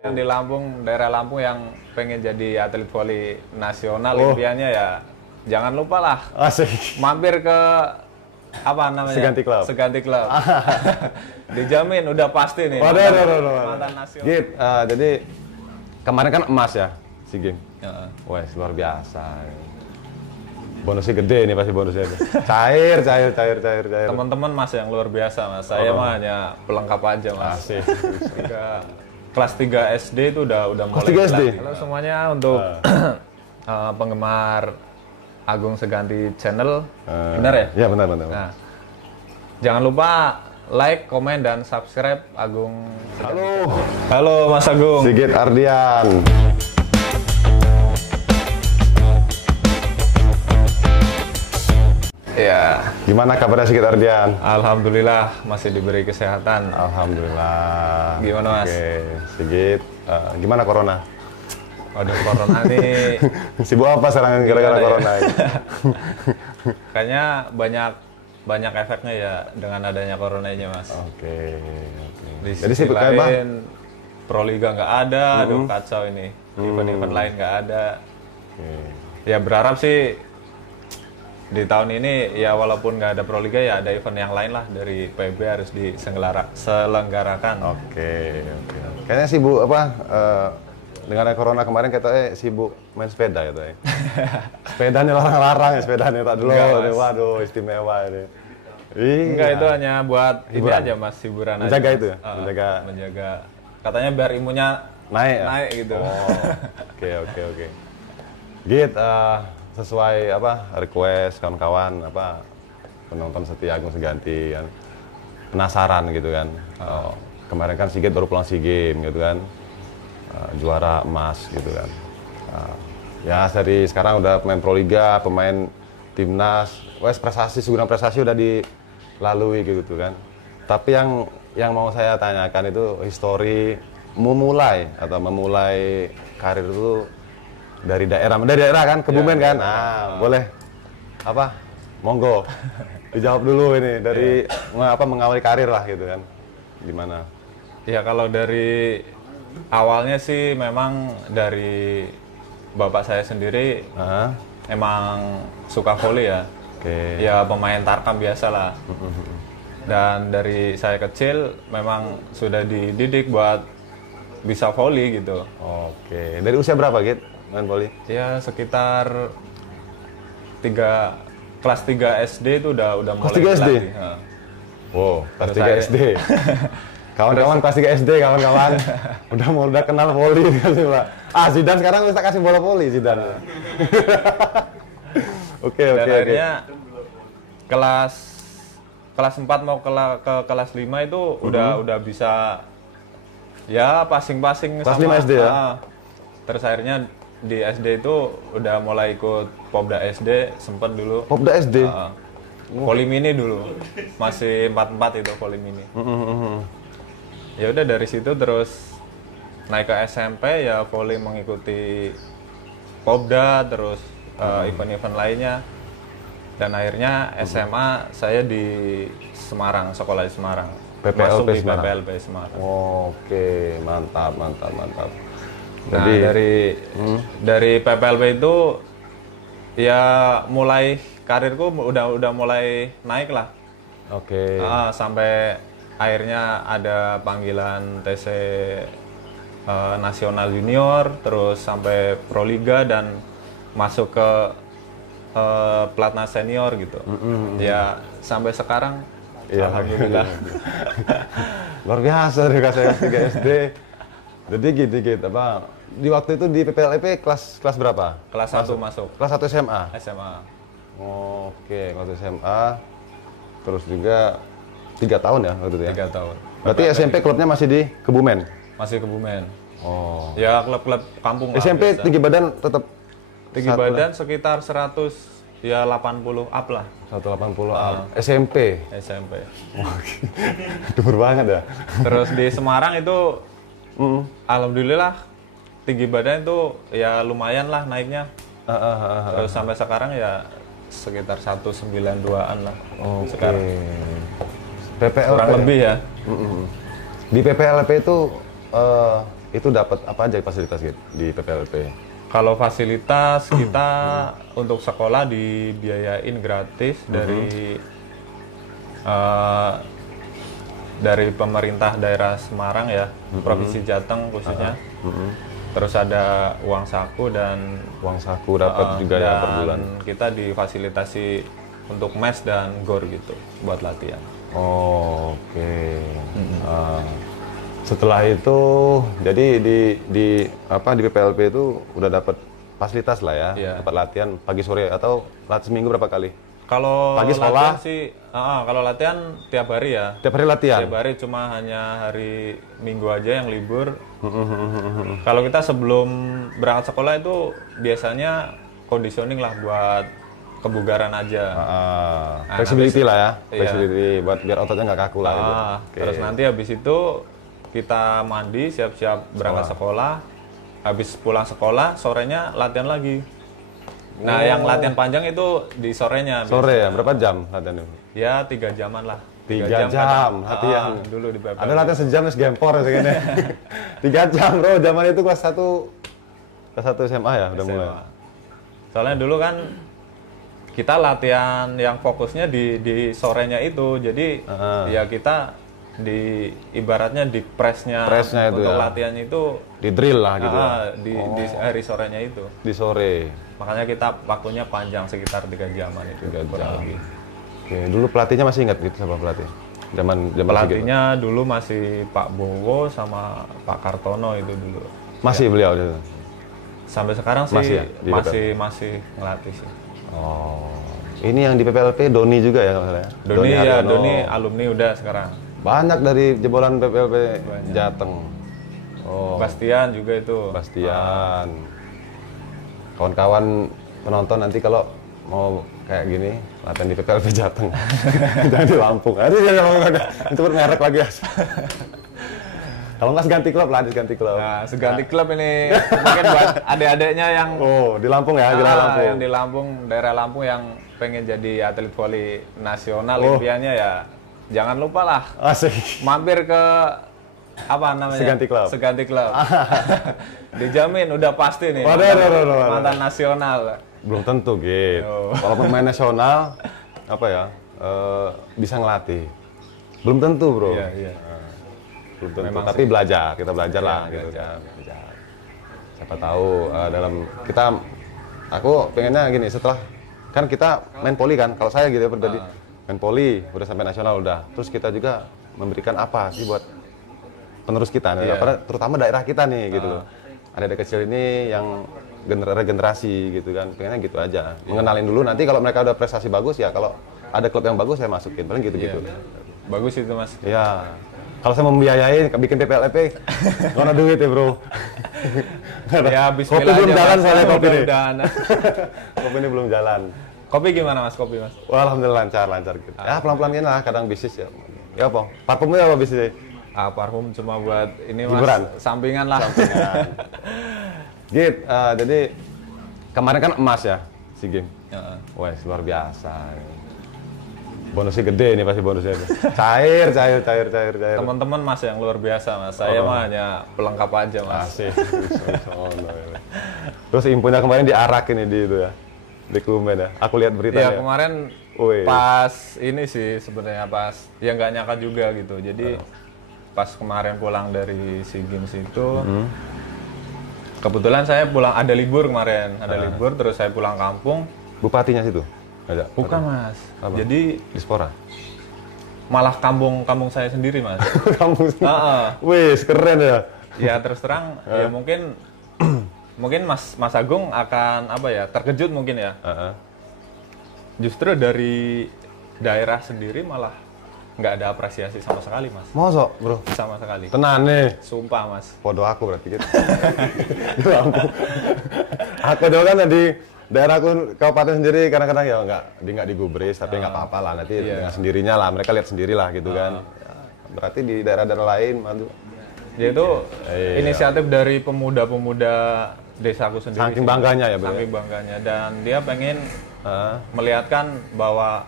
Yang di Lampung, daerah Lampung yang pengen jadi atlet voli nasional, impiannya ya jangan lupa lah mampir ke apa namanya? Seganti Club. Seganti Club. Dijamin udah pasti nih. Mantan nasional. Git, jadi kemarin kan emas ya SEA Games. Wah, luar biasa. Bonusnya gede nih pasti bonusnya. Cair. Teman-teman Mas yang luar biasa Mas. Saya mah hanya pelengkap aja Mas. Asik. Kelas 3 SD itu udah mulai. Kelas 3 SD. Halo semuanya untuk penggemar Agung Seganti Channel. Benar ya? Ya benar. Nah, jangan lupa like, komen, dan subscribe Agung Seganti. Halo Mas Agung. Sigit Ardian. Ya. Gimana kabarnya Sigit Ardian? Alhamdulillah masih diberi kesehatan. Alhamdulillah. Gimana Mas? Oke, Sigit. Gimana corona? Waduh, corona nih. Sibuk apa sekarang gara-gara corona ini? Kayaknya banyak efeknya ya dengan adanya corona ini Mas. Oke. Di Jadi sisi sibuk kayak apa? lain, Pro Liga nggak ada, aduh kacau ini. Event-event lain nggak ada. Ya berharap sih di tahun ini ya walaupun nggak ada Pro Liga ya ada event yang lain lah dari PB harus diselenggarakan. Oke. Kayaknya sibuk apa? Dengan ada corona kemarin kita sibuk main sepeda gitu ya. Sepedanya larang-larang ya, sepedanya tak dulu. Waduh, istimewa ini. Enggak, itu hanya buat hiburan. Ini aja Mas, hiburan menjaga aja. Itu ya? Menjaga. Katanya biar imunnya naik gitu. Oke. Git, sesuai apa request kawan-kawan apa penonton setia Agung Seganti kan penasaran gitu kan. Kemarin kan Sigit baru pulang SEA Games gitu kan. Juara emas gitu kan. Ya dari sekarang udah pemain Pro Liga, pemain timnas, segudang prestasi udah dilalui gitu kan. Tapi yang mau saya tanyakan itu histori memulai karir itu dari daerah kan, Kebumen kan. Boleh apa? Monggo dijawab dulu ini dari mengawali karir lah gitu kan. Gimana? Ya kalau dari awalnya sih memang dari bapak saya sendiri emang suka voli ya. Ya pemain tarkam biasa lah. Dan dari saya kecil memang sudah dididik buat bisa voli gitu. Oke. Dari usia berapa Git main voli? Ya sekitar kelas 3 SD itu udah mulai kelas 3 SD? Wow, kelas 3 SD. Kawan-kawan kelas 3 SD, kawan-kawan udah kenal voli gitu Pak. Zidane sekarang bisa kasih bola voli Zidane. Oke. Akhirnya kelas 4 mau ke kelas 5 itu udah bisa ya passing-passing kelas sama 5 SD ya. Terus akhirnya di SD itu udah mulai ikut Popda SD, sempat dulu. Popda SD. Voli mini dulu. Masih 4-4 itu voli mini. Ya udah dari situ terus naik ke SMP ya voli mengikuti Popda terus event-event lainnya. Dan akhirnya SMA saya di Semarang, sekolah di Semarang. Masuk di PPLP Semarang. Oke, mantap. Nah, dari PPLP itu ya mulai karirku udah mulai naik lah. Oke. Sampai akhirnya ada panggilan TC Nasional Junior, terus sampai Pro Liga dan masuk ke Platnas Senior gitu. Ya sampai sekarang alhamdulillah. Luar biasa dari kelas 3 SD. Jadi gitu apa di waktu itu di PPLP kelas berapa? Kelas 1 masuk. Kelas 1 SMA. Oke, kelas SMA. Terus juga 3 tahun ya waktu itu ya. 3 tahun. Berarti SMP klubnya masih di Kebumen. Masih Kebumen. Ya klub-klub kampung lah. SMP biasa. tinggi badan tetap tinggi badan sekitar 180 up lah. 180 up. SMP. Dur banget ya. Terus di Semarang itu alhamdulillah tinggi badan itu ya lumayan lah naiknya. Terus sampai sekarang ya sekitar 192-an lah. Sekarang. PPLP. Kurang lebih ya. Di PPLP itu itu dapat apa aja fasilitas gitu di PPLP? Kalau fasilitas kita untuk sekolah dibiayain gratis dari pemerintah daerah Semarang ya, Provinsi Jateng khususnya. Terus ada uang saku dan Uang saku dapat juga ya per bulan. kita difasilitasi untuk mes dan gor gitu buat latihan. Oh, oke. Setelah itu, jadi di PPLP itu udah dapat fasilitas lah ya, Iya. dapat latihan pagi sore atau seminggu berapa kali? Kalau Pagi latihan sekolah? sih, kalau latihan tiap hari ya. Tiap hari latihan. Tiap hari, cuma hanya hari Minggu aja yang libur. Kalau kita sebelum berangkat sekolah itu biasanya conditioning lah buat kebugaran aja. Flexibility lah ya, Iya. flexibility buat biar ototnya nggak kaku lah gitu. Oke. Terus nanti habis itu kita mandi, siap-siap berangkat sekolah. Habis pulang sekolah, sorenya latihan lagi. Nah, yang latihan panjang itu di sorenya. Sore ya, berapa jam latihan itu? Ya 3 jaman lah. 3 jam latihan. Dulu di PPLP. Ada latihan sejam terus gempor segini. 3 jam bro, zaman itu kelas 1 SMA ya udah mulai. Soalnya dulu kan kita latihan yang fokusnya di sorenya itu, jadi ya kita ibaratnya di pressnya Pressnya itu untuk ya. latihannya itu Di drill lah gitu ya. di hari sorenya itu. Di sore. Makanya kita waktunya panjang sekitar 3 jaman itu. 3 kurang jam. lebih. Oke, dulu pelatihnya masih ingat gitu sama pelatih? Zaman segitu. Pelatihnya dulu masih Pak Bowo sama Pak Kartono itu dulu. Masih beliau itu. Sampai sekarang sih Masih ya, di masih ngelatih sih. Oh. Ini yang di PPLP Doni juga ya kalau nggak salah ya? Doni ya, Haryono. Doni alumni udah sekarang. Banyak dari jebolan PPLP Jateng. Oh, Bastian juga itu. Bastian. Kawan-kawan penonton nanti kalau mau kayak gini latihan di PPLP Jateng. Jangan di Lampung. Aduh, jangan itu merek lagi ya. Kalau nggak ganti klub lah, ganti klub. Nah, seganti klub ini mungkin buat adik-adiknya yang Oh, di Lampung ya, di Lampung. yang di Lampung, daerah Lampung yang pengen jadi atlet voli nasional Oh. impiannya ya jangan lupa lah Asik. mampir ke apa namanya? Seganti klub. Seganti klub. Dijamin udah pasti nih. Waduh. Mantan nasional. Belum tentu gitu. Oh. Kalau pemain nasional apa ya bisa ngelatih. Belum tentu bro. Iya. Belum tentu. Memang Tapi belajar, kita belajar Iya, lah gitu belajar. kan. Belajar. Siapa tahu dalam kita, aku pengennya gini setelah kan kita main poli kan. Kalau saya gitu ya pribadi main poli udah sampai nasional udah. Terus kita juga memberikan apa sih buat penerus kita, Iya. terutama daerah kita nih gitu loh. Ada kecil ini yang regenerasi gitu kan, pengennya gitu aja. Mengenalin dulu, nanti kalau mereka udah prestasi bagus ya, kalau ada klub yang bagus saya masukin, paling gitu-gitu. Iya. Bagus itu Mas. Ya, kalau saya membiayai bikin PPLP, nggak ada duit ya bro. Ya Kopi bismillah belum aja, jalan Mas. soalnya kopi nih. Mudah-mudahan. Kopi ini belum jalan. Kopi gimana Mas? Kopi Mas? Wah, alhamdulillah lancar gitu. Ya pelan-pelan gini lah, kadang bisnis ya. Ya apa? Parfumnya apa bisnisnya? Parfum cuma buat ini Mas, Hiburan? sampingan lah. Git, jadi kemarin kan emas ya, SEA Games. Heeh. Wah, luar biasa. Bonusnya gede nih pasti bonusnya. Cair. Teman-teman Mas yang luar biasa Mas. Saya mah hanya pelengkap aja Mas. Asik. Terus infonya kemarin diarak ini di itu ya. Di Kebumen ya. Aku lihat Iya beritanya. kemarin Wih. pas ini sih sebenarnya pas ya nggak nyangka juga gitu. Jadi pas kemarin pulang dari SEA Games itu kebetulan saya pulang ada libur kemarin, libur terus saya pulang kampung. Bupatinya situ? Ada. Bukan Mas. Apa? Jadi Dispora. malah kampung saya sendiri Mas. Kamu. Heeh. Wih, keren ya. Ya terus terang ya mungkin Mas Agung akan apa ya terkejut mungkin ya. Justru dari daerah sendiri malah nggak ada apresiasi sama sekali Mas. Mosok, bro. Sama sekali. Tenan nih. Sumpah Mas. Podo aku berarti gitu. Di Lampung. Aku juga kan di daerahku kabupaten sendiri kadang-kadang ya nggak digubris tapi nggak apa-apa lah nanti dengan sendirinya lah mereka lihat sendirilah gitu kan. Berarti di daerah-daerah lain Dia itu inisiatif dari pemuda-pemuda desaku sendiri. saking bangganya ya bro. Saking bangganya dan dia pengen melihatkan bahwa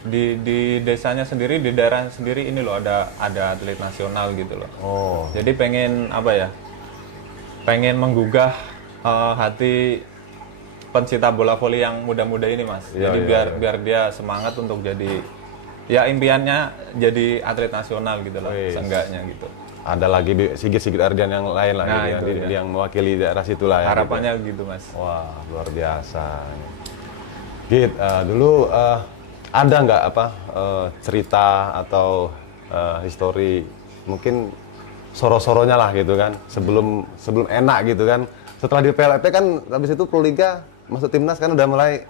di desanya sendiri, di daerah sendiri ini loh ada atlet nasional gitu loh. Oh. Jadi pengen apa ya? pengen menggugah hati pencinta bola voli yang muda-muda ini mas. Iya, Jadi iya, biar dia semangat untuk jadi, ya impiannya jadi atlet nasional gitu loh, Wih. seenggaknya gitu. Ada lagi Sigit Ardian yang lain lah, Nah, gitu, itu yang mewakili daerah situ lah ya. Harapannya gitu mas. Wah, luar biasa. Git, dulu ada nggak apa cerita atau histori mungkin soro-soronya lah gitu kan, sebelum enak gitu kan. Setelah di PLFP kan habis itu Proliga masuk timnas kan udah mulai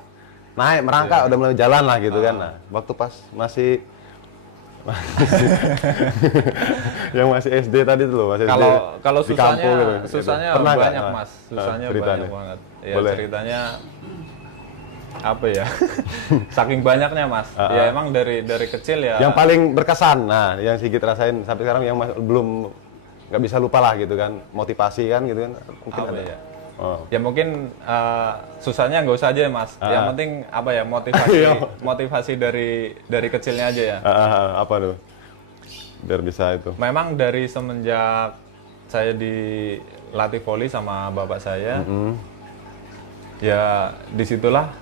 naik merangkak, udah mulai jalan lah gitu kan. Nah, waktu pas masih yang masih SD tadi tuh loh, masih SD Kalau di kampung gitu. susahnya Pernah nggak? banyak Nah, mas, susahnya ceritanya. banyak banget. Ya Boleh. ceritanya apa ya? Saking banyaknya mas. Ya emang dari kecil ya. Yang paling berkesan, nah yang Sigit rasain sampai sekarang yang belum nggak bisa lupa lah gitu kan, motivasi kan gitu kan, mungkin apa ada. ya? Oh. Ya mungkin susahnya nggak usah aja ya mas. Yang penting apa ya, motivasi dari kecilnya aja ya. Apa tuh? Biar bisa itu. Memang dari semenjak saya dilatih voli sama bapak saya, ya disitulah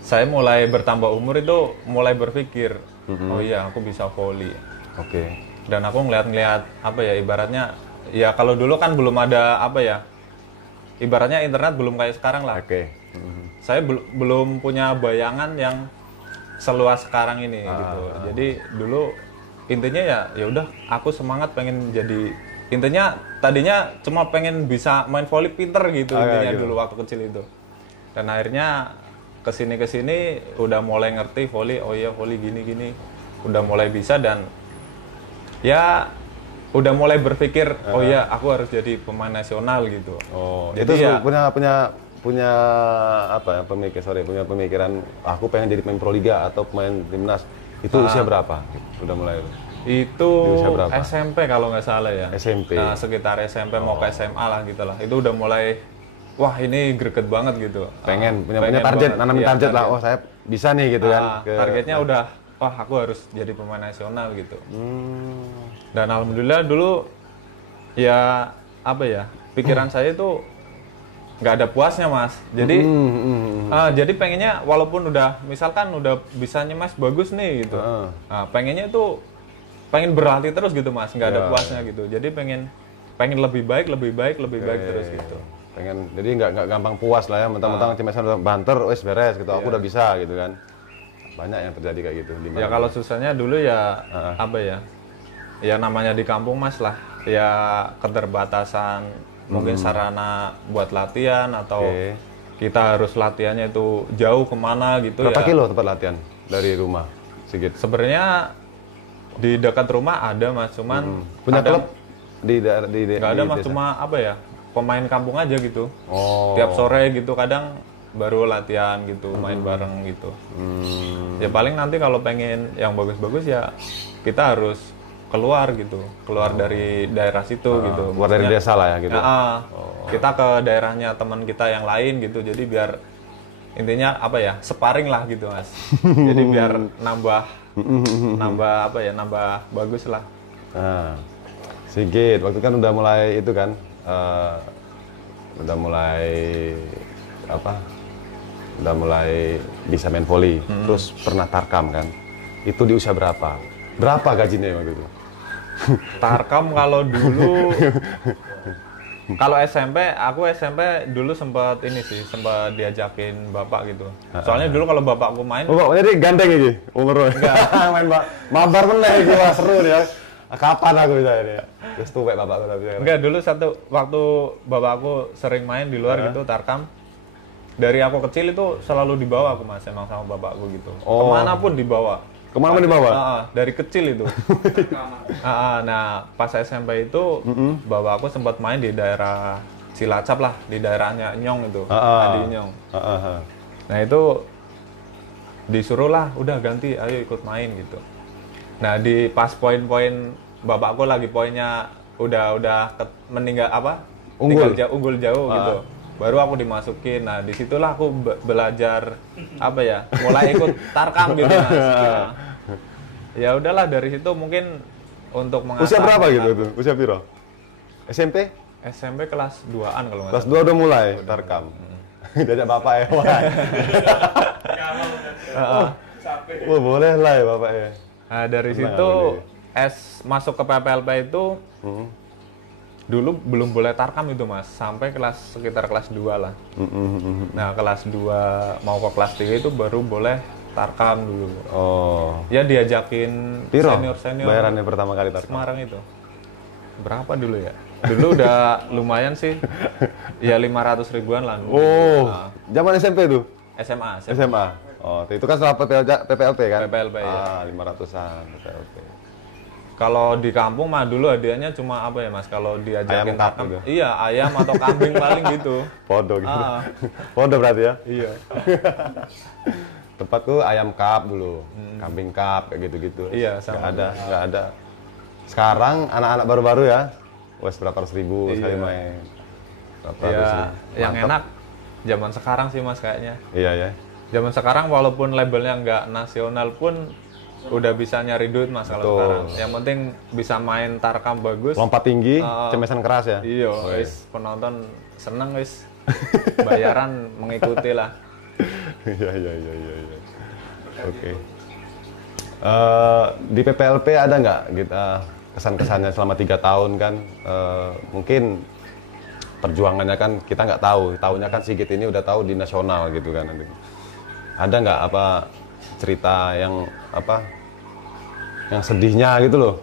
saya mulai bertambah umur itu mulai berpikir, oh iya aku bisa voli. Oke. Dan aku ngeliat apa ya, ibaratnya ya kalau dulu kan belum ada apa ya, ibaratnya internet belum kayak sekarang lah. Oke. Saya belum punya bayangan yang seluas sekarang ini gitu. Jadi dulu intinya ya udah aku semangat pengen jadi, intinya tadinya cuma pengen bisa main voli pinter gitu intinya gitu. dulu waktu kecil itu. Dan akhirnya kesini udah mulai ngerti voli, oh iya voli gini udah mulai bisa, dan ya udah mulai berpikir oh iya aku harus jadi pemain nasional gitu. Oh, jadi itu ya punya apa ya, punya pemikiran aku pengen jadi pemain Proliga atau pemain timnas. Itu usia berapa? Udah mulai itu di usia berapa? SMP kalau nggak salah ya. SMP. Nah, sekitar SMP mau ke SMA lah gitu lah. Itu udah mulai wah ini greget banget gitu. Pengen punya target, banget. nanamin Iya, target lah. Oh, saya bisa nih gitu kan. Targetnya udah wah aku harus jadi pemain nasional gitu. Dan alhamdulillah dulu ya apa ya, pikiran saya itu nggak ada puasnya mas. Jadi jadi pengennya walaupun udah misalkan udah bisa nyemes bagus nih gitu, pengennya itu pengen berlatih terus gitu mas, nggak ada puasnya gitu. Jadi pengen lebih baik terus gitu. Pengen, jadi nggak gampang puas lah ya, mentang-mentang cimesan udah banter, wes beres gitu, aku udah bisa gitu kan. Banyak yang terjadi kayak gitu. Ya kalau susahnya dulu ya apa ya, ya namanya di kampung mas lah, ya keterbatasan mungkin sarana buat latihan atau kita harus latihannya itu jauh kemana gitu. Berapa ya. kilo tempat latihan dari rumah Sigit? Sebenarnya di dekat rumah ada mas, cuman Punya kadang klub di daerah nggak ada mas, cuma apa ya, pemain kampung aja gitu. Oh. Tiap sore gitu kadang baru latihan gitu, main bareng gitu. Ya paling nanti kalau pengen yang bagus-bagus ya kita harus keluar gitu, keluar dari daerah situ gitu. Keluar dari desa lah ya gitu. Kita ke daerahnya teman kita yang lain gitu, jadi biar intinya apa ya, sparring lah gitu mas. Jadi biar nambah apa ya, nambah bagus lah. Nah, Sigit, waktu kan udah mulai itu kan, udah mulai apa? Udah mulai bisa main voli, terus pernah tarkam kan? Itu di usia berapa? Berapa gajinya waktu itu? Tarkam kalau dulu, kalau aku SMP dulu sempat diajakin bapak gitu. Soalnya dulu kalau bapakku main, Oh, jadi gandeng ini umur main mabar meneh iki, wah seru ya. Kapan aku bisa ini ya? Wis tuwek bapakku tapi. enggak, dulu waktu bapakku sering main di luar gitu tarkam. Dari aku kecil itu selalu dibawa aku mas, emang sama bapakku gitu. Kemana pun dibawa. Kemana dibawa? Dari kecil itu. Nah pas SMP itu bapakku sempat main di daerah Cilacap lah, di daerahnya Nyong itu, Adi Nyong. Nah itu disuruh lah, udah ganti, ayo ikut main gitu. Nah di pas poin-poin bapakku lagi poinnya udah meninggal apa? Unggul jauh gitu. Baru aku dimasukin. Nah disitulah aku belajar apa ya, mulai ikut tarkam gitu mas. Nah, ya udahlah dari situ mungkin untuk mengasah. Usia berapa gitu tuh? Usia piro? SMP? SMP kelas 2-an kalau nggak Kelas salah. 2 udah mulai tarkam. Diajak bapak ya, wah. Wah, boleh lah ya bapak ya. Nah, dari Senang situ kali. masuk ke PPLP itu dulu belum boleh tarkam itu Mas, sampai sekitar kelas 2 lah. Nah, kelas 2 mau ke kelas 3 itu baru boleh tarkam dulu. Oh. Ya diajakin Piro senior-senior bayarannya pertama kali tarkam? Semarang itu. Berapa dulu ya? Dulu udah lumayan sih. Ya 500 ribuan lah. Dulu. Oh, Nah, zaman SMP tuh? SMA. SMA. Oh, itu kan setelah PPLP kan? PPLP ya. 500-an PPLP. Kalau di kampung mah dulu hadiahnya cuma apa ya Mas? Kalau diajakin Ayam kap tarkam, gitu. iya ayam atau kambing paling gitu. Podo gitu. Ah. Podo berarti ya? Iya. Tempatku ayam kap dulu, kambing kap kayak gitu-gitu. Iya, sama. Nggak ada. Sekarang anak-anak baru-baru ya, wes berapa ratus ribu sekali main. Berapa ratus Iya, ribu. yang Mantap. enak zaman sekarang sih Mas kayaknya. Iya ya. Zaman sekarang walaupun labelnya nggak nasional pun udah bisa nyari duit Mas kalau Betul. sekarang. Yang penting bisa main tarkam bagus. Lompat tinggi, cemesan keras ya. Iya, wis penonton seneng wis. Bayaran mengikuti lah. Iya. Oke. Di PPLP ada nggak kita kesan-kesannya selama 3 tahun kan? Mungkin perjuangannya kan kita nggak tahu. Tahunya kan Sigit ini udah tahu di nasional gitu kan. Ada nggak apa cerita yang apa? Yang sedihnya gitu loh,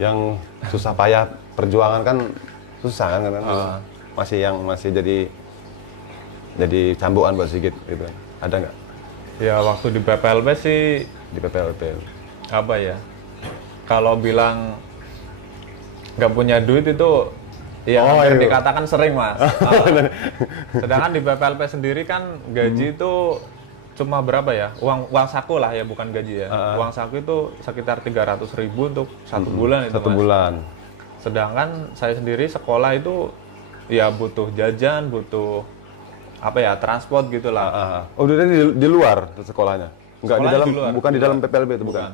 yang susah payah perjuangan kan susah kan? Masih jadi cambukan buat Sigit gitu. Ada nggak Ya waktu di PPLP sih di PPLP? apa ya? Kalau bilang nggak punya duit itu ya Oh, hampir iya. dikatakan sering Mas. Sedangkan di PPLP sendiri kan gaji itu cuma berapa ya? Uang saku lah ya, bukan gaji ya. Uang saku itu sekitar 300.000 untuk 1 bulan itu Satu Mas. bulan. Sedangkan saya sendiri sekolah itu ya butuh jajan, butuh apa ya, transport gitulah. Oh, udah di luar sekolahnya? Enggak di Sekolahnya dalam, di luar. bukan di dalam PPLB itu bukan?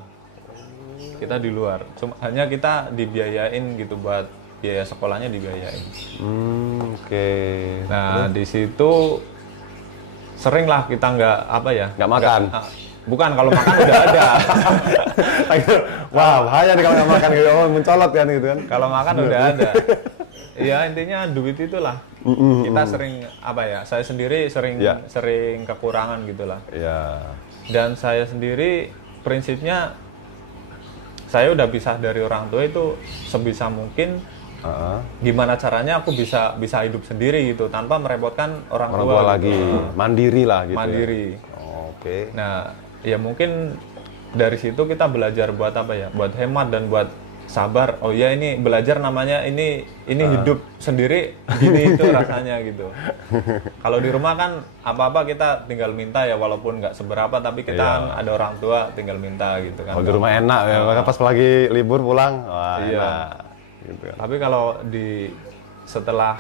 Kita di luar. Cuma hanya kita dibiayain gitu, buat biaya sekolahnya dibiayain. Oke. Nah, di situ sering lah kita nggak apa ya? Nggak makan? Bukan, kalau makan udah ada. Wah, bahaya nih kalau nggak makan gitu. Oh, mencolot kan gitu kan? Kalau makan udah ada. Ya intinya duit itulah. Kita sering apa ya? Saya sendiri sering Ya. sering kekurangan gitulah. Ya. Dan saya sendiri prinsipnya saya udah pisah dari orang tua itu sebisa mungkin. Gimana caranya aku bisa hidup sendiri gitu tanpa merepotkan orang Orang tua tua gitu. lagi, mandiri lah gitu. Mandiri. Ya? Oke. Nah, ya mungkin dari situ kita belajar buat apa ya? Buat hemat dan buat sabar. Oh ya, ini belajar namanya ini hidup sendiri gini itu rasanya gitu. Kalau di rumah kan apa-apa kita tinggal minta ya, walaupun nggak seberapa tapi kita kan ada orang tua tinggal minta gitu kan. Kalau di rumah enak ya, maka pas lagi libur pulang, wah Iya. enak. Gitu kan. Tapi kalau setelah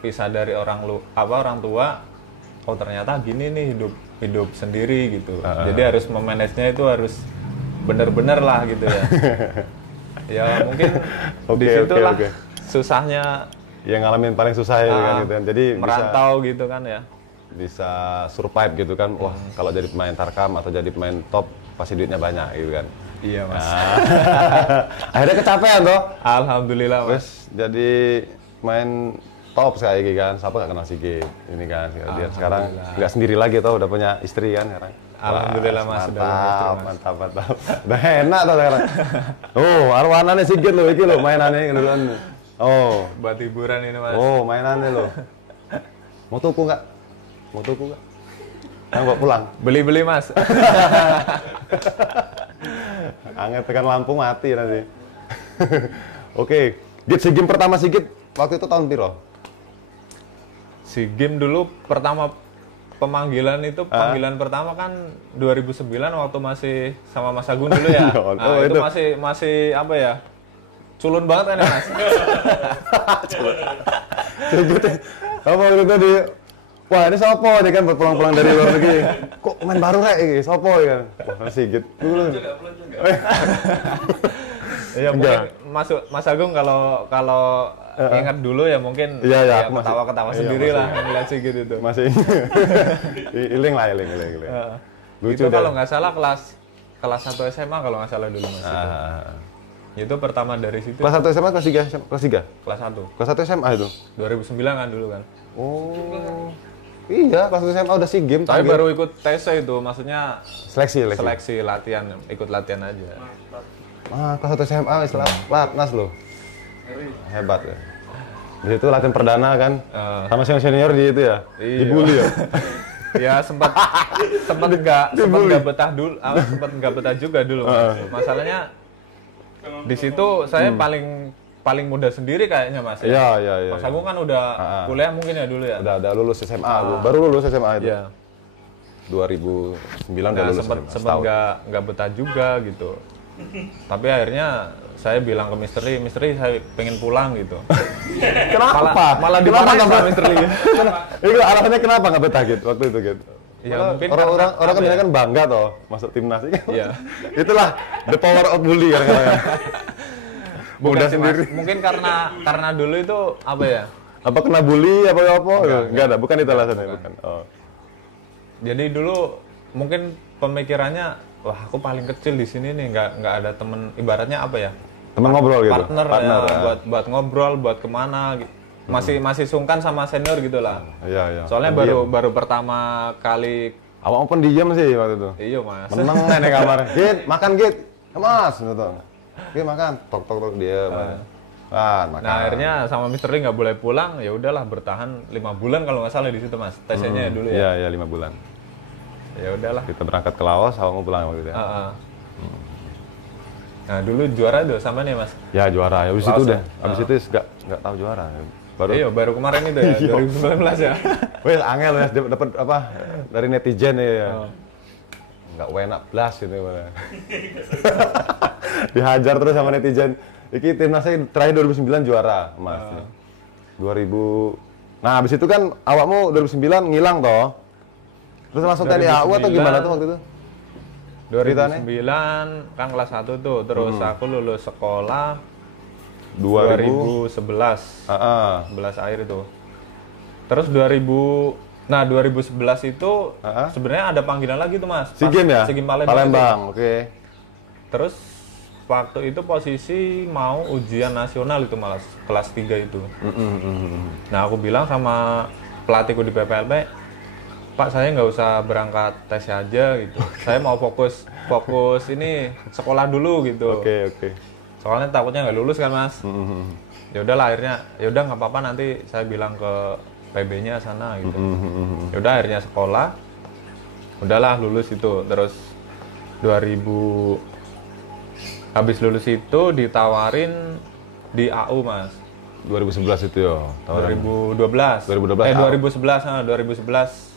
pisah dari orang tua, oh ternyata gini nih hidup sendiri gitu. Jadi harus memanage-nya itu harus bener-bener lah gitu ya. Ya mungkin di situlah susahnya Yang ngalamin paling susah ya kan gitu kan. Jadi merantau gitu kan ya. bisa survive gitu kan. Wah, kalau jadi pemain tarkam atau jadi pemain top pasti duitnya banyak gitu kan. Iya Mas. Akhirnya kecapean toh. Alhamdulillah Mas. Terus jadi main top sekali kan. Siapa nggak kenal Sigit ini kan. Dia sekarang nggak sendiri lagi toh, udah punya istri kan sekarang. Alhamdulillah Mas, sudah punya istri, Mas. Mantap. Udah enak tuh sekarang. Oh, arwanane Sigit loh iki loh mainannya gitu kan. Oh. Buat hiburan ini Mas. Oh, mainannya loh. Mau tuku nggak? Yang bawa pulang. Beli-beli Mas. Anget tekan lampu mati nanti. Oke, si game pertama Sigit waktu itu tahun piro? Si game dulu pertama pemanggilan itu panggilan pertama kan 2009 waktu masih sama Mas Agung dulu ya. Nah, itu masih apa ya? Culun banget kan ya Mas. Sigit. Apa waktu itu di wah ini sopo dia kan berpulang-pulang dari luar negeri. Kok main baru rek iki? Sopo ya kan? Wah, Sigit. Iya mungkin Mas Agung kalau ingat dulu ya mungkin Iya, aku ketawa-ketawa sendiri lah ngeliat sih gitu tuh. Masih iling. Lucu Itu deh. kalau nggak salah kelas 1 SMA kalau nggak salah dulu Mas. Itu pertama dari situ. Kelas 1 SMA, kelas 3? Kelas 1. Kelas 1 SMA itu? 2009 kan dulu kan. Oh. Iya, kelas 1 SMA udah SEA Games. Tapi baru ikut TC itu, maksudnya seleksi. latihan, ikut latihan aja. Kelas 1 SMA istilah platnas loh. Hebat ya. Di situ latihan perdana kan. Sama senior di itu ya. Iya. Dibully ya. Ya sempat nggak betah dulu, sempat nggak betah juga dulu. Masalahnya di situ saya paling muda sendiri kayaknya Mas. Iya. Mas Agung kan udah kuliah mungkin ya dulu ya. Udah lulus SMA, baru lulus SMA itu. Iya. 2009 udah lulus. Sempet nggak betah juga gitu. Tapi akhirnya saya bilang ke Misteri saya pengen pulang gitu. Kenapa? Malah dimarahin sama Misteri. Itu alasannya kenapa nggak betah gitu waktu itu gitu? Ya, mungkin orang kan bangga toh masuk timnas. Iya. Itulah the power of bully kadang-kadang. Bukan sih, Mas. Mungkin karena dulu itu apa ya? Apa kena bully apa? Enggak ada, bukan itu alasannya, bukan. Oh. Jadi dulu mungkin pemikirannya, wah aku paling kecil di sini nih, nggak ada temen, ibaratnya apa ya? Temen ngobrol gitu. Partner ya. buat ngobrol, buat kemana gitu. Masih sungkan sama senior gitu lah. Iya. Soalnya baru pertama kali. Awak pendiam sih waktu itu. Iya Mas. Meneng nih kamar. Git, makan Git. Mas, gitu. Git makan. Tok dia. Makan. Nah akhirnya sama Misteri nggak boleh pulang. Ya udahlah bertahan 5 bulan kalau nggak salah di situ Mas. TC-nya dulu ya. Iya 5 bulan. Ya udahlah. Kita berangkat ke Laos, awak mau pulang waktu itu. Nah dulu juara tuh sama nih Mas. Ya juara. Habis itu udah. Habis itu nggak tahu juara. Baru kemarin itu ya, 2019 ya. Wes angel ya dapat apa dari netizen ya. Nggak enak blas gitu. Dihajar terus sama netizen. Iki timnasnya terakhir 2009 juara emas. 2000. Nah, habis itu kan awakmu 2009 ngilang toh. Terus langsung TNI AU atau gimana tuh waktu itu? 2009 kan kelas 1 tuh, terus aku lulus sekolah 2011 11 akhir itu. Terus 2011 itu sebenarnya ada panggilan lagi tuh Mas. SEA Games ya? SEA Games Palembang, oke. Terus waktu itu posisi mau ujian nasional itu malah kelas 3 itu. Nah aku bilang sama pelatihku di PPLP, Pak saya nggak usah berangkat tes aja gitu. Saya mau fokus ini sekolah dulu gitu. Oke. Soalnya takutnya nggak lulus kan Mas. Ya udahlah akhirnya, ya udah nggak apa-apa nanti saya bilang ke PB-nya sana gitu. Ya udah akhirnya sekolah, udahlah lulus itu. Terus 2000 habis lulus itu ditawarin di AU Mas. 2011 itu ya. 2012. 2011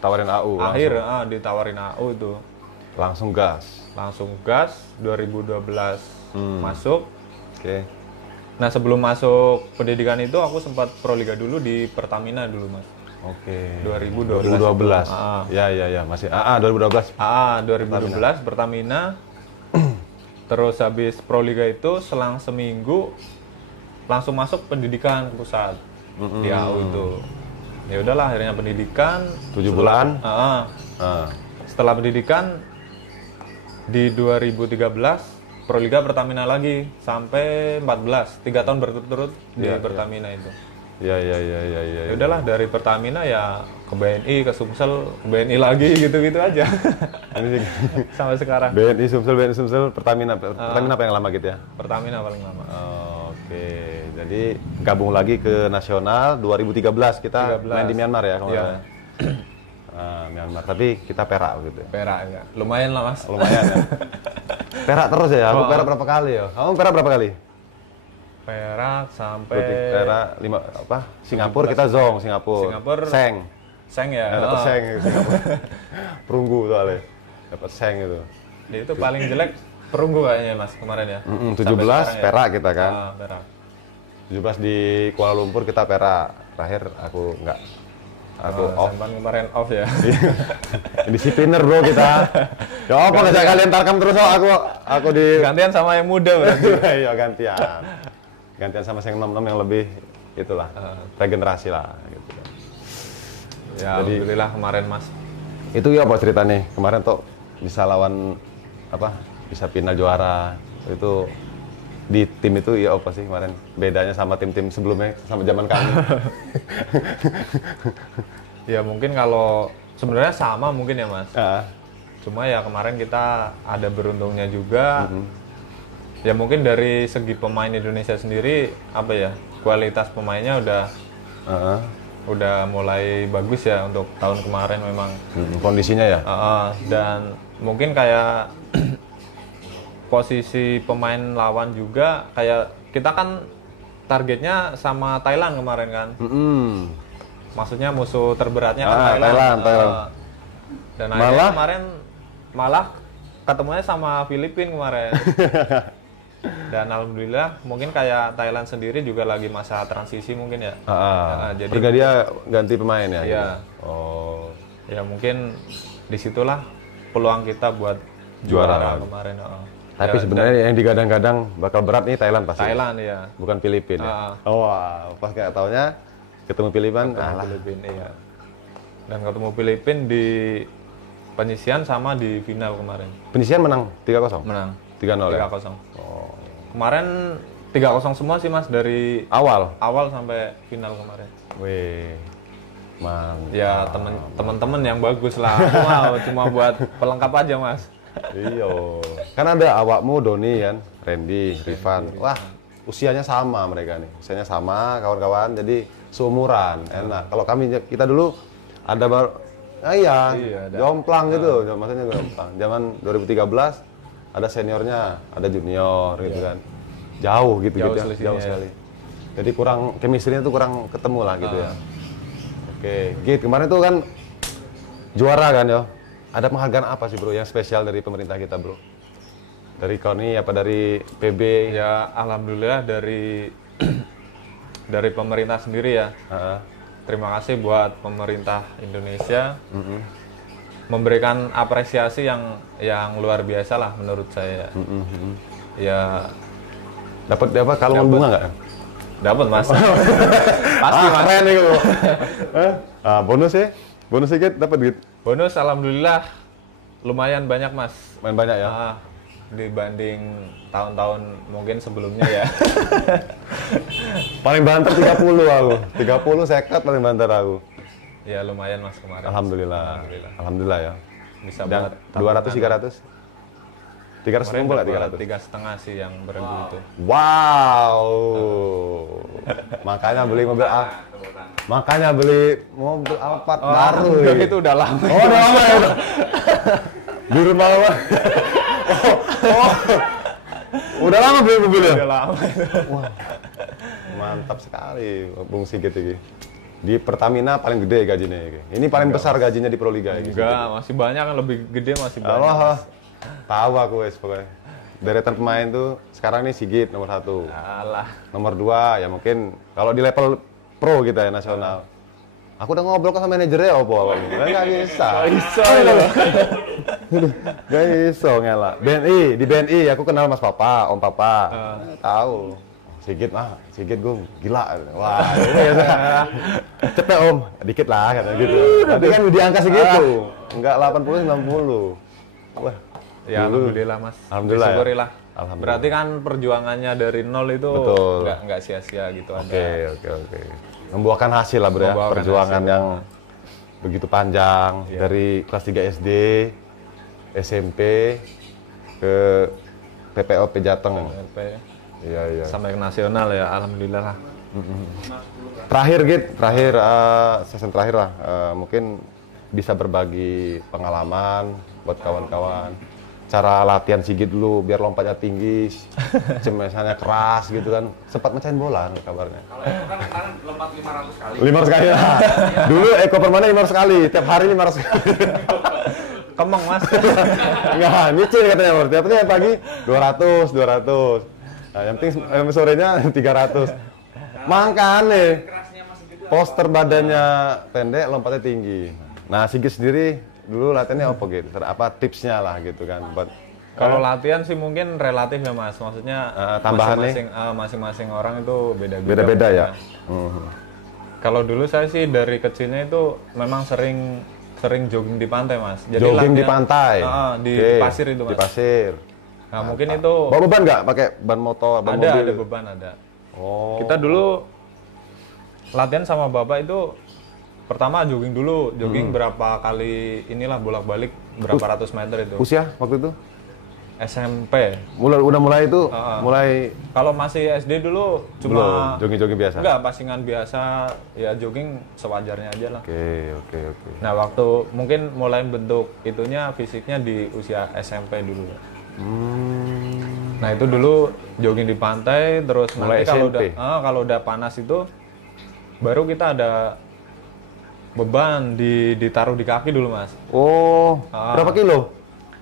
tawarin AU. Akhir ditawarin AU itu. Langsung gas 2012 masuk. Oke. Nah sebelum masuk pendidikan itu aku sempat proliga dulu di Pertamina dulu Mas. Oke. 2012. Ya masih 2012. 2012 Pertamina. Terus habis proliga itu selang seminggu langsung masuk pendidikan pusat di AU itu. Ya udahlah akhirnya pendidikan 7 bulan. Setelah pendidikan di 2013 Proliga Pertamina lagi sampai 14, 3 tahun berturut-turut di Pertamina itu. Ya. Ya udahlah dari Pertamina ya ke BNI, ke Sumsel, ke BNI lagi gitu-gitu aja. Sampai sekarang. BNI Sumsel, Pertamina apa yang lama gitu ya? Pertamina paling lama. Oke, jadi gabung lagi ke nasional 2013 kita main di Myanmar ya kemarin. Myanmar, tapi kita perak gitu. Perak ya, lumayan lah Mas. Lumayan ya. Perak terus ya, aku perak berapa kali ya? Kamu perak berapa kali? Perak sampai Perak 5 apa? Singapura kita zong Singapura. Seng ya. Dapat seng Singapura. Perunggu soalnya. Dapat seng itu. Itu paling jelek perunggu kayaknya Mas kemarin ya. 17 perak ya? Kita kan. Perak. 17 di Kuala Lumpur kita perak. Terakhir aku enggak. Aku off. Sempan kemarin off ya. Disipliner bro kita. Ya apa ngajak kalian tarkam terus aku di Gantian sama yang muda berarti. iya gantian. Gantian sama yang nom-nom yang lebih itulah. Regenerasi lah gitu. Ya Jadi- alhamdulillah kemarin Mas. Itu ya apa ceritanya? Kemarin tuh bisa lawan apa? Bisa final juara. Itu di tim itu ya apa sih kemarin? Bedanya sama tim-tim sebelumnya sama zaman kami. Ya mungkin kalau sebenarnya sama mungkin ya Mas. Ah, Cuma ya kemarin kita ada beruntungnya juga. Ya mungkin dari segi pemain Indonesia sendiri apa ya? Kualitas pemainnya ah. udah mulai bagus ya untuk tahun kemarin memang. Kondisinya ya. Dan mungkin kayak posisi pemain lawan juga kayak kita kan targetnya sama Thailand kemarin kan. Maksudnya musuh terberatnya kan Thailand. Thailand. Dan akhirnya kemarin malah ketemunya sama Filipina kemarin. Dan alhamdulillah mungkin kayak Thailand sendiri juga lagi masa transisi mungkin ya. Jadi dia ganti pemain ya. Iya. Gitu? Oh. Ya mungkin disitulah peluang kita buat Juara. kemarin. Tapi Ya, sebenarnya yang digadang-gadang bakal berat nih Thailand pasti. Thailand ya. Bukan Filipina. Ya? Wah, pas nggak taunya ketemu Filipina. Filipina iya. Dan ketemu Filipina di penyisian sama di final kemarin. Penyisian menang 3-0. Menang 3-0 ya. 3-0. Kemarin 3-0 semua sih Mas dari Awal. sampai final kemarin. Wih. Mantap. Ya teman-teman yang bagus lah. Aku mau cuma buat pelengkap aja Mas. Iya. Kan ada awakmu Doni kan, Randy, Rifan. Wah, usianya sama mereka nih. Usianya sama kawan-kawan, jadi seumuran. Enak. Kalau kita dulu ada baru iya, jomplang gitu. Maksudnya jomplang. Zaman 2013 ada seniornya, ada junior gitu kan. Jauh gitu Jauh gitu. selisihnya, Jauh sekali. Jadi kurang chemistry-nya tuh kurang ketemu lah gitu ya. Oke, Git, kemarin tuh kan juara kan ya. Ada penghargaan apa sih bro yang spesial dari pemerintah kita bro? Dari KONI apa dari PB? Ya alhamdulillah dari dari pemerintah sendiri ya. Terima kasih buat pemerintah Indonesia memberikan apresiasi yang luar biasa lah menurut saya. Ya Dapat apa kalung bunga nggak? dapat Mas. Pasti Mas. Keren nih bro. Bonus ya? Bonus sedikit dapat Git? Bonus alhamdulillah lumayan banyak Mas. Main banyak ya? Dibanding tahun-tahun mungkin sebelumnya ya. Paling banter 30 aku. 30 sekat paling banter aku. Ya lumayan Mas kemarin. Alhamdulillah. Alhamdulillah ya. Bisa Dan buat 200 300? 300 kumpul lah 300. 3,5 sih yang beregu itu. Wow. Makanya beli mobil Alphard baru. Ya. Itu udah lama. Oh, udah lama ya. Di rumah apa? Udah lama beli mobilnya. Udah lama. Wah. Mantap sekali Bung Sigit ini. Di Pertamina paling gede gajinya ini. Ini paling besar gajinya di Proliga ya. Enggak, masih banyak yang lebih gede masih banyak. Allah. Tahu aku wes pokoknya. Deretan pemain tuh sekarang nih Sigit nomor 1. Alah. Nomor 2 ya mungkin kalau di level pro kita ya nasional. Aku udah ngobrol sama manajernya opo nggak bisa. Nggak bisa ngelak. BNI di BNI aku kenal Mas Papa, Om Papa. Tahu. Sigit gue gila. Wah, ini ya. Cepet Om, dikit lah kata gitu. Tapi kan di angka segitu. Enggak 80 90. Wah. Ya alhamdulillah Mas. Alhamdulillah. Syukurilah. Alhamdulillah. Berarti kan perjuangannya dari nol itu Betul. nggak sia-sia gitu Oke. ada. Membuahkan hasil lah bro ya. Membuahkan Perjuangan hasil. yang begitu panjang dari kelas 3 SD, SMP ke PPOP Jateng. RP Iya. sampai ke nasional ya alhamdulillah lah. Terakhir Git, season terakhir lah. Mungkin bisa berbagi pengalaman buat kawan-kawan. Cara latihan Sigit dulu biar lompatnya tinggi, cemesannya keras gitu kan. Sempat mecahin bola kabarnya. Kalau itu kan kemarin lompat 500 kali. 500 kali lah. Dulu Eko Permana 500 kali, tiap hari 500 kali. Kemeng Mas. Enggak, nyicil katanya Bro. Tiap pagi 200. Nah, yang penting sorenya 300. Makanya Kerasnya Mas Sigit itu poster badannya pendek, lompatnya tinggi. Nah, Sigit sendiri dulu latihannya apa gitu? Apa tipsnya lah gitu kan? Kalau latihan sih mungkin relatif ya Mas, maksudnya tambahan masing-masing orang itu beda-beda. Beda-beda ya. Kalau dulu saya sih dari kecilnya itu memang sering jogging di pantai Mas. Jadi Jogging di pantai. Di Oke, pasir itu Mas. Di pasir. Nah mungkin itu Bawa beban nggak? Pakai ban motor, ban mobil? ada beban ada. Oh. Kita dulu latihan sama bapak itu pertama jogging dulu, jogging berapa kali inilah bolak-balik berapa ratus meter itu. Usia waktu itu? SMP. Udah mulai itu, mulai Kalau masih SD dulu cuma jogging-jogging biasa. enggak, pasingan biasa, ya jogging sewajarnya aja lah. Oke. Nah, waktu mungkin mulai bentuk itunya fisiknya di usia SMP dulu. Nah, itu dulu jogging di pantai terus Mulai nanti SMP. kalau udah panas itu baru kita ada beban ditaruh di kaki dulu, Mas. Oh, berapa kilo?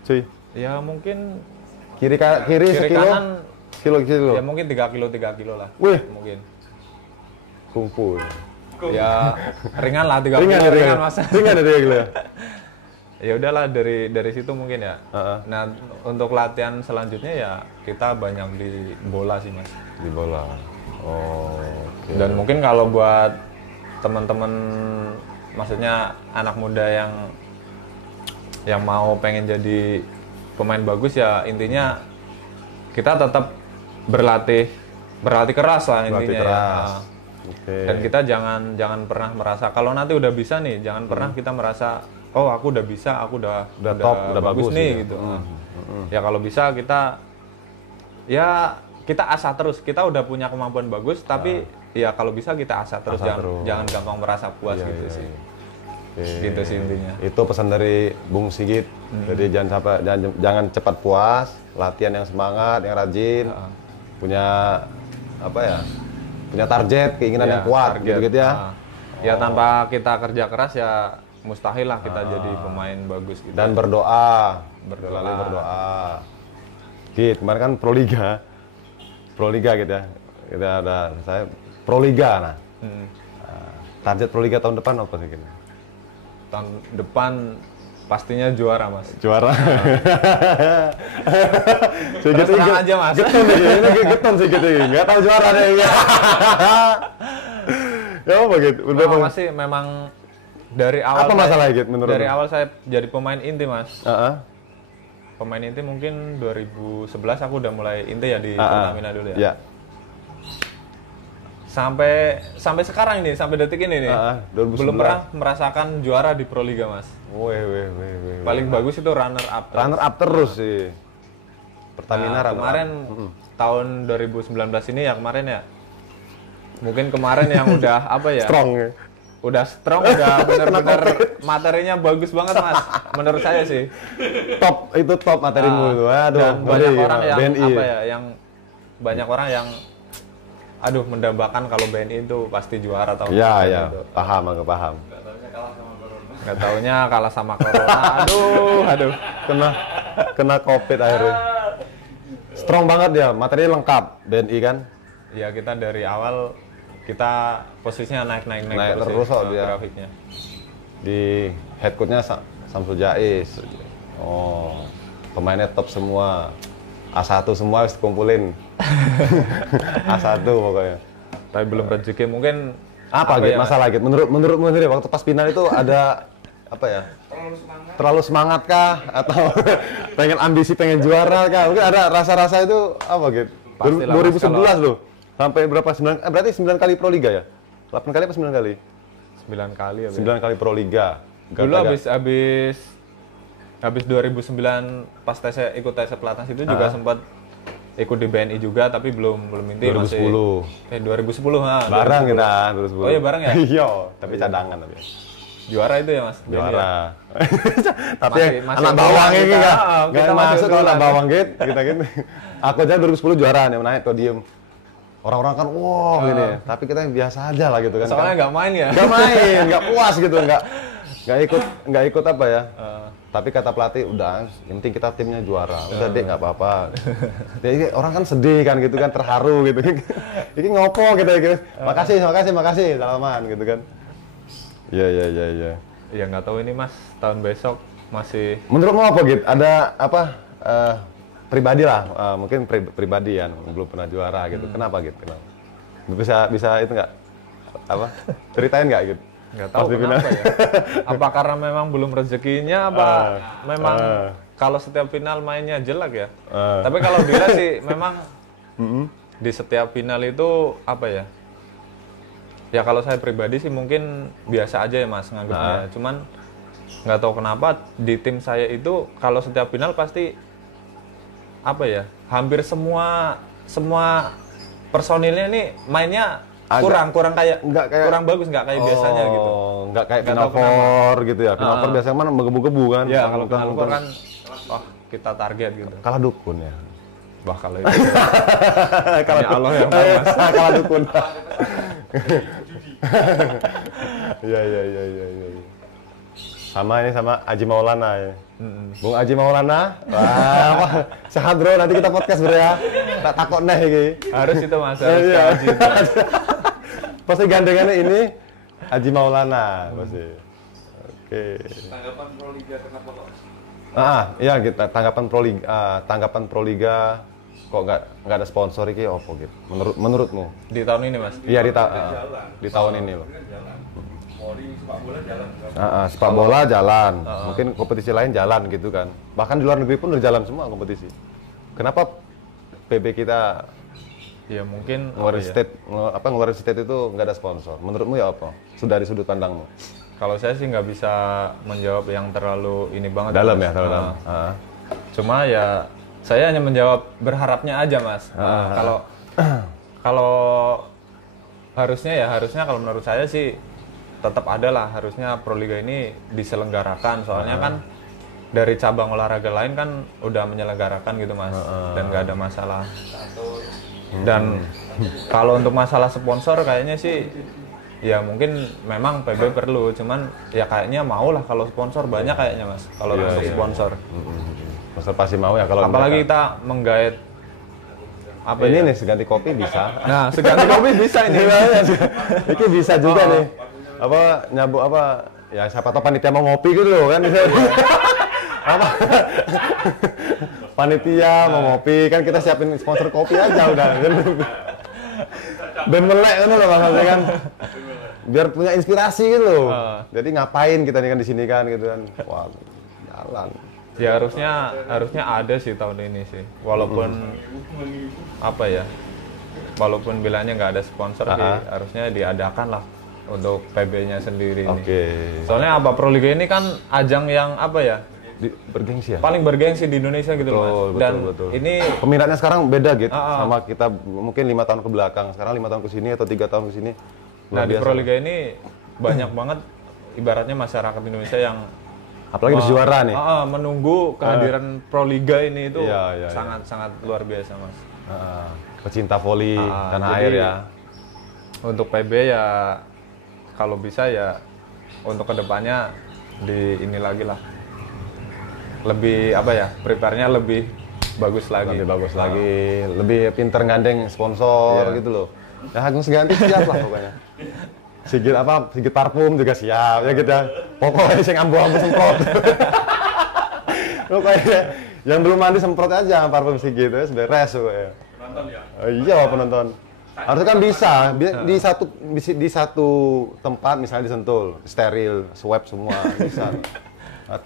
Cuy. Ya mungkin Kiri sekilo? kanan Kilo. ya mungkin 3 kilo lah. Wih. Mungkin. Kungfu. Ya ringan lah 3 Ringan kilo, ya, ringan Mas. Ringan ya 3 kilo ya? Ya udahlah dari situ mungkin ya. Nah, untuk latihan selanjutnya ya kita banyak di bola sih, Mas. Di bola. Oh, oke. Dan mungkin kalau buat teman-teman maksudnya anak muda yang mau pengen jadi pemain bagus ya intinya kita tetap berlatih keras lah Berlatih intinya keras. ya. Oke. Dan kita jangan pernah merasa kalau nanti udah bisa nih, jangan pernah kita merasa oh aku udah bisa, aku udah top, udah bagus nih gitu. gitu. Ya kalau bisa kita asah terus. Kita udah punya kemampuan bagus tapi ya kalau bisa kita asah terus, jangan gampang merasa puas gitu sih. Oke. Gitu sih intinya. Itu pesan dari Bung Sigit. Jadi jangan cepat puas, latihan yang semangat, yang rajin, punya apa ya? Punya target, keinginan yang kuat, gitu ya. Ya tanpa kita kerja keras ya mustahil lah kita jadi pemain bagus gitu. Dan berdoa. Git, kemarin kan Proliga gitu ya. Kita ada saya Proliga nah. Target Proliga tahun depan apa sih? Tahun depan pastinya juara Mas. Juara. Terus terang aja Mas. Geton nih, ini geton sih gitu. Nggak tahu juara deh. Ya apa gitu? Masih memang dari awal. Apa masalahnya gitu menurut? Dari awal saya jadi pemain inti Mas. Pemain inti mungkin 2011 aku udah mulai inti ya di Pertamina dulu ya. Sampai sekarang ini, sampai detik ini nih, 2011. belum pernah merasakan juara di Proliga Mas. Paling bagus itu runner up. Runner up terus sih. Pertamina runner kemarin up. Tahun 2019 ini ya kemarin ya. Mungkin kemarin yang udah apa ya? Strong ya. Udah strong, udah benar-benar materinya bagus banget Mas. Menurut saya sih. Top materimu itu. Aduh, dan banyak orang yang BNI. apa ya? Yang banyak orang yang mendambakan kalau BNI itu pasti juara tahun Iya, gitu. paham, aku paham. Nggak taunya kalah sama Corona. Aduh. Kena COVID akhirnya. Strong banget ya, materinya lengkap BNI kan. Ya kita dari awal kita posisinya naik terus dia. grafiknya. Di head coach-nya Samsul Jais. Oh, pemainnya top semua. A1 semua harus dikumpulin. A1 pokoknya. Tapi belum rezeki mungkin apa gitu ya, masalah gitu menurutmu sendiri waktu pas final itu ada apa ya? Terlalu semangat kah atau pengen juara kah? Mungkin ada rasa-rasa itu apa gitu? Pastilah, 2011 loh. Sampai berapa? Berarti 9 kali Proliga ya? 8 kali apa 9 kali? 9 kali ya. 9 kali Proliga. Dulu habis 2009 pas ikut tes pelatnas itu juga sempat ikut di BNI juga tapi belum inti 2010. Masih 2010 Bareng 2010. kita 2010. Oh iya bareng ya? Iya, tapi cadangan tapi. Juara itu ya Mas? Juara. Tapi Masih anak bawang ini kita enggak masuk kalau anak bawang gitu, kita gitu. Aku aja 2010 juara nih, naik podium. Orang-orang kan wah gini, tapi kita yang biasa aja lah gitu kan. Soalnya nggak main ya? Nggak main, nggak puas gitu, nggak ikut apa ya? Tapi kata pelatih, udah, yang penting kita timnya juara. Udah dek, nggak apa-apa. Jadi orang kan sedih kan gitu kan, terharu gitu. Ini ngopo gitu. Makasih, salaman gitu kan. Iya. Ya nggak tahu ini Mas, tahun besok masih. Menurutmu apa gitu? Ada apa? Pribadi lah, mungkin pribadi ya, belum pernah juara gitu. Kenapa gitu? Kenapa? Bisa itu nggak? Apa? Ceritain nggak gitu? Nggak tahu kenapa ya. Apa karena memang belum rezekinya, apa memang kalau setiap final mainnya jelek ya. Tapi kalau dilihat sih memang di setiap final itu apa ya? Ya kalau saya pribadi sih mungkin biasa aja ya Mas nganggapnya. Cuman nggak tahu kenapa di tim saya itu kalau setiap final pasti apa ya? Hampir semua personilnya ini mainnya kurang kayak kurang bagus, nggak kayak biasanya gitu. Nggak kayak Final Four gitu ya. Final Four biasanya mana menggebu-gebu kan. Ya kalau Final Four kan wah kita target gitu. Kalah dukun ya. Wah kalau itu kalah Allah yang tahu Mas. Kalah dukun. Iya. Sama Aji Maulana ya. Bung Aji Maulana. Wah, sehat bro, nanti kita podcast bro ya. Tak takut nih iki. Harus itu Mas, harus ke Aji itu. Pasti gandengannya ini Aji Maulana pasti. Oke. Tanggapan Pro Liga kenapa kok? Iya gitu. Tanggapan Pro Liga kok nggak ada sponsor iki opo gitu. Menurutmu? Di tahun ini Mas. Iya di tahun ini loh. Sepak bola jalan. Sepak bola jalan. Mungkin kompetisi lain jalan gitu kan. Bahkan di luar negeri pun udah jalan semua kompetisi. Kenapa PB kita Ya mungkin ngeluarin state itu nggak ada sponsor. Menurutmu ya apa? Sudah dari sudut pandangmu? Kalau saya sih nggak bisa menjawab yang terlalu ini banget. Dalam Mas. ya, terlalu dalam. Cuma ya saya hanya menjawab berharapnya aja Mas. Kalau harusnya kalau menurut saya sih tetap ada lah, harusnya Pro Liga ini diselenggarakan. Soalnya kan dari cabang olahraga lain kan udah menyelenggarakan gitu Mas. Dan nggak ada masalah. Dan kalau untuk masalah sponsor kayaknya sih ya mungkin memang PB perlu, cuman ya kayaknya mau lah kalau sponsor banyak kayaknya Mas. Kalau untuk sponsor. Sponsor pasti mau ya kalau apalagi kita menggait apa ini ya? nih seganti kopi bisa. Nah, seganti kopi bisa ini. Ini bisa juga nih. Apa nyabuk apa ya siapa tahu panitia mau ngopi gitu loh kan bisa. Apa? Panitia mau ngopi kan kita siapin sponsor kopi aja udah. Ben melek kan loh maksudnya kan. Biar punya inspirasi gitu loh. Jadi ngapain kita nih kan di sini kan gitu kan. Wah, jalan. Ya harusnya ada sih tahun ini sih. Walaupun apa ya? Walaupun bilangnya nggak ada sponsor sih, harusnya diadakan lah untuk PB-nya sendiri ini. Soalnya apa Pro Liga ini kan ajang yang apa ya? Bergengsi ya? Paling bergengsi di Indonesia gitu loh Mas. Dan ini peminatnya sekarang beda gitu sama kita mungkin 5 tahun ke belakang. Sekarang 5 tahun ke sini atau 3 tahun ke sini. Nah, di Pro Liga ini banyak banget ibaratnya masyarakat Indonesia yang apalagi bisa juara nih. Menunggu kehadiran Pro Liga ini itu sangat luar biasa Mas. Pecinta voli tanah air ya. Untuk PB ya kalau bisa ya untuk kedepannya di ini lagi lah. Lebih apa ya, prepare-nya lebih bagus lagi. Lebih pinter gandeng sponsor gitu loh. Ya Agung Seganti siap lah pokoknya. Sigit parfum juga siap ya gitu ya. Pokoknya sing ambu-ambu semprot. Pokoknya yang belum mandi semprot aja parfum Sigit ya beres pokoknya. Penonton ya? Iya penonton. Harusnya kan bisa di satu tempat misalnya di Sentul, steril, swab semua bisa.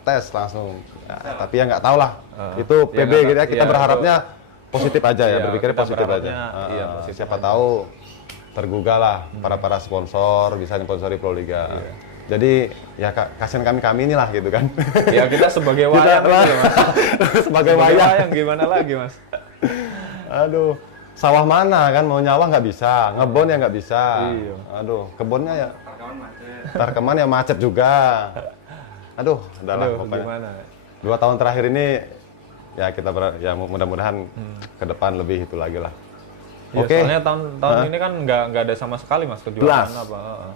Tes langsung. Tapi ya nggak tahu lah. Itu PB gitu ya, kita berharapnya positif aja ya, berpikirnya positif aja. Siapa tahu tergugah lah para sponsor bisa sponsori Pro Liga. Jadi ya kasihan kami inilah gitu kan. Ya kita sebagai wayang gitu, Mas. Sebagai wayang gimana lagi Mas? Aduh, sawah mana kan mau nyawah nggak bisa, ngebon ya nggak bisa. Aduh, kebunnya ya Tarkeman ya macet juga. Aduh, udahlah pokoknya. 2 tahun terakhir ini ya kita mudah-mudahan ke depan lebih itu lagi lah. Ya, soalnya tahun ini kan nggak ada sama sekali Mas kejuaraan apa.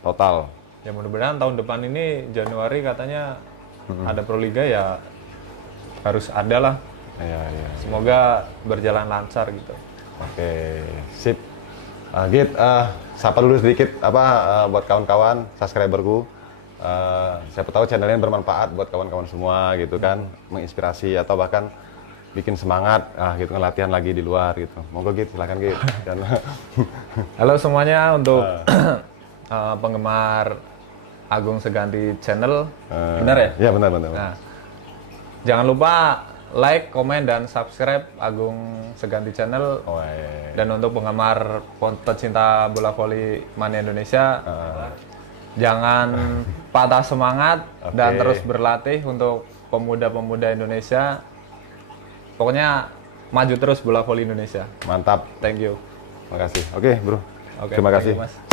Total. Ya mudah-mudahan tahun depan ini Januari katanya ada Proliga ya harus ada lah. Iya, iya. Semoga berjalan lancar gitu. Oke, sip. Git, sapa dulu sedikit buat kawan-kawan subscriberku. Siapa tahu channelnya bermanfaat buat kawan-kawan semua gitu kan, menginspirasi atau bahkan bikin semangat gitu kan, latihan lagi di luar gitu. Monggo Git, silakan Git. Halo semuanya untuk penggemar Agung Seganti Channel, benar ya? Iya benar. Nah, jangan lupa like, komen, dan subscribe Agung Seganti Channel. Oh, iya. Dan untuk penggemar pecinta bola voli Mania Indonesia, jangan patah semangat dan terus berlatih untuk pemuda-pemuda Indonesia. Pokoknya maju terus bola voli Indonesia. Mantap. Thank you. Makasih. Oke, Bro. Oke, Terima thank kasih. you, Mas.